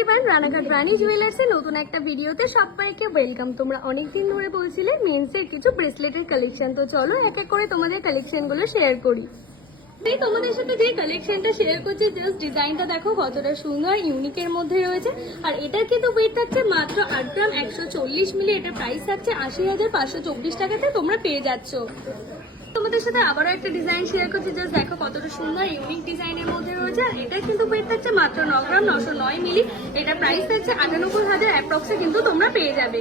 Everyone, Ranaghat রানী জুয়েলার্সের নতুন একটা ভিডিওতে সবাইকে ওয়েলকাম তোমরা অনেকদিন ধরে বলছিলে মেন্সের কিছু ব্রেসলেটের কালেকশন তো চলো এক এক করে তোমাদের কালেকশনগুলো শেয়ার করি। তোমাদের সাথে যে কালেকশনটা শেয়ার করছি জাস্ট ডিজাইনটা দেখো কতটা সুন্দর ইউনিকের মধ্যে রয়েছে। আর এটার কিন্তু ওয়েট থাকছে মাত্র আট গ্রাম একশো চল্লিশ মিলি, এটা প্রাইস থাকছে আশি হাজার পাঁচশো চব্বিশ টাকাতে তোমরা পেয়ে যাচ্ছ। তোমাদের সাথে আবারও একটা ডিজাইন শেয়ার করছি জাস্ট দেখো কতটা সুন্দর ইউনিক ডিজাইনের মধ্যে রয়েছে। আর এটা কিন্তু পেয়ে থাকছে মাত্র ন গ্রাম নশো নয় মিলি। এটা প্রাইস থাকছে আটানব্বই হাজার অ্যাপ্রক্সে কিন্তু তোমরা পেয়ে যাবে।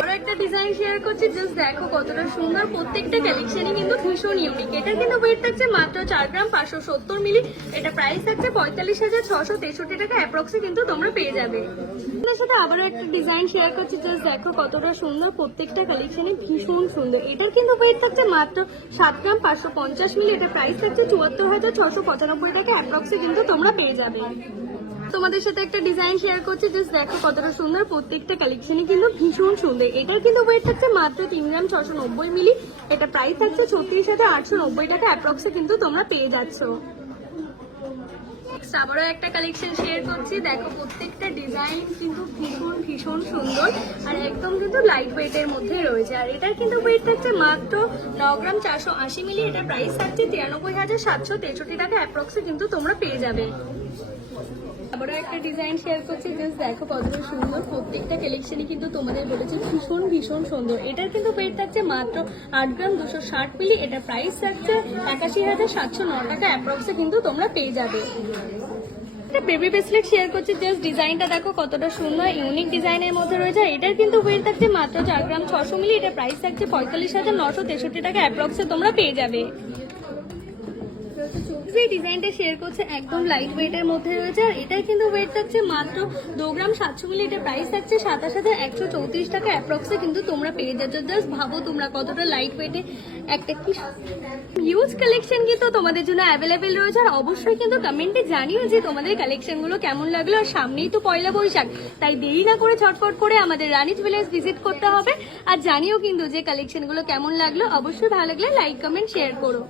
আরও একটা ডিজাইন শেয়ার করছি জাস্ট দেখো কতটা সুন্দর। প্রত্যেকটা কিন্তু ভীষণ ইউনিক এটা কিন্তু থাকছে মাত্র চার গ্রাম পাঁচশো সত্তর মিলি। এটা প্রাইস পঁয়তাল্লিশ হাজার ছশো তেষট্টি টাকা অ্যাপ্রক্সে কিন্তু তোমরা পেয়ে যাবে। আবারও একটা ডিজাইন শেয়ার জাস্ট দেখো কতটা সুন্দর। প্রত্যেকটা ভীষণ সুন্দর। এটার কিন্তু ওয়েট থাকছে মাত্র সাত গ্রাম পাঁচশো পঞ্চাশ মিলি। এটা প্রাইস থাকছে চুয়াত্তর হাজার ছশো পঁচানব্বই টাকা অ্যাপ্রক্সে কিন্তু তোমরা পেয়ে যাবে। তোমাদের সাথে একটা ডিজাইন শেয়ার করছি জাস্ট দেখো কতটা সুন্দর। প্রত্যেকটা কালেকশনই কিন্তু ভীষণ সুন্দর। এটার কিন্তু ওয়েট থাকছে মাত্র তিন গ্রাম ছশো নব্বই মিলি। এটা প্রাইস থাকছে ছত্রিশ হাজার আটশো নব্বই টাকা অ্যাপ্রক্সে কিন্তু তোমরা পেয়ে যাচ্ছ। আবারও একটা কালেকশন শেয়ার করছি। দেখো, প্রত্যেকটা ডিজাইন কিন্তু ভীষণ ভীষণ সুন্দর আর একদম কিন্তু লাইট ওয়েটের মধ্যে রয়েছে। আর এটার কিন্তু ওয়েট থাকছে মাত্র ন গ্রাম চারশো আশি মিলি। এটা প্রাইস থাকছে তিরানব্বই হাজার সাতশো তেষট্টি টাকা অ্যাপ্রক্সে কিন্তু তোমরা পেয়ে যাবে। আবারও একটা ডিজাইন শেয়ার করছি জাস্ট দেখো কতটা সুন্দর প্রত্যেকটা কালেকশনই কিন্তু তোমাদের বলেছি ভীষণ ভীষণ সুন্দর। এটার কিন্তু পেট থাকছে মাত্র আট গ্রাম দুশো ষাট মিলি এটা প্রাইস থাকছে একাশি হাজার সাতশো ন টাকা অ্যাপ্রক্সে কিন্তু তোমরা পেয়ে যাবে। একটা বেবি ব্রেসলেট শেয়ার করছি জাস্ট ডিজাইনটা দেখো কতটা সুন্দর ইউনিক ডিজাইনের মধ্যে রয়েছে। এটার কিন্তু ওয়েট থাকছে মাত্র চার গ্রাম ছশো মিলি এটা প্রাইস থাকছে পঁয়তাল্লিশ হাজার নশো তেষট্টি টাকা অ্যাপ্রক্সে তোমরা পেয়ে যাবে। যে ডিজাইনটা শেয়ার করছে একদম লাইট ওয়েটের মধ্যে রয়েছে, আর এটার কিন্তু ওয়েট থাকছে মাত্র দু গ্রাম সাতশো মিলি প্রাইস থাকছে সাতাশ হাজার একশো চৌত্রিশ টাকা অ্যাপ্রক্সে কিন্তু তোমরা পেয়ে যাচ্ছ। জাস্ট ভাবো তোমরা কতটা লাইট ওয়েটে একটা কি হিউজ কালেকশন কিন্তু তোমাদের জন্য অ্যাভেলেবেল রয়েছে, আর অবশ্যই কিন্তু কমেন্টে জানিও যে তোমাদের কালেকশনগুলো কেমন লাগল, আর সামনেই তো পয়লা বৈশাখ, তাই দেরি না করে ছটফট করে আমাদের রানিজ ভিলেজ ভিজিট করতে হবে। আর জানিও কিন্তু যে কালেকশনগুলো কেমন লাগল, অবশ্যই ভালো লাগলে লাইক কমেন্ট শেয়ার করো।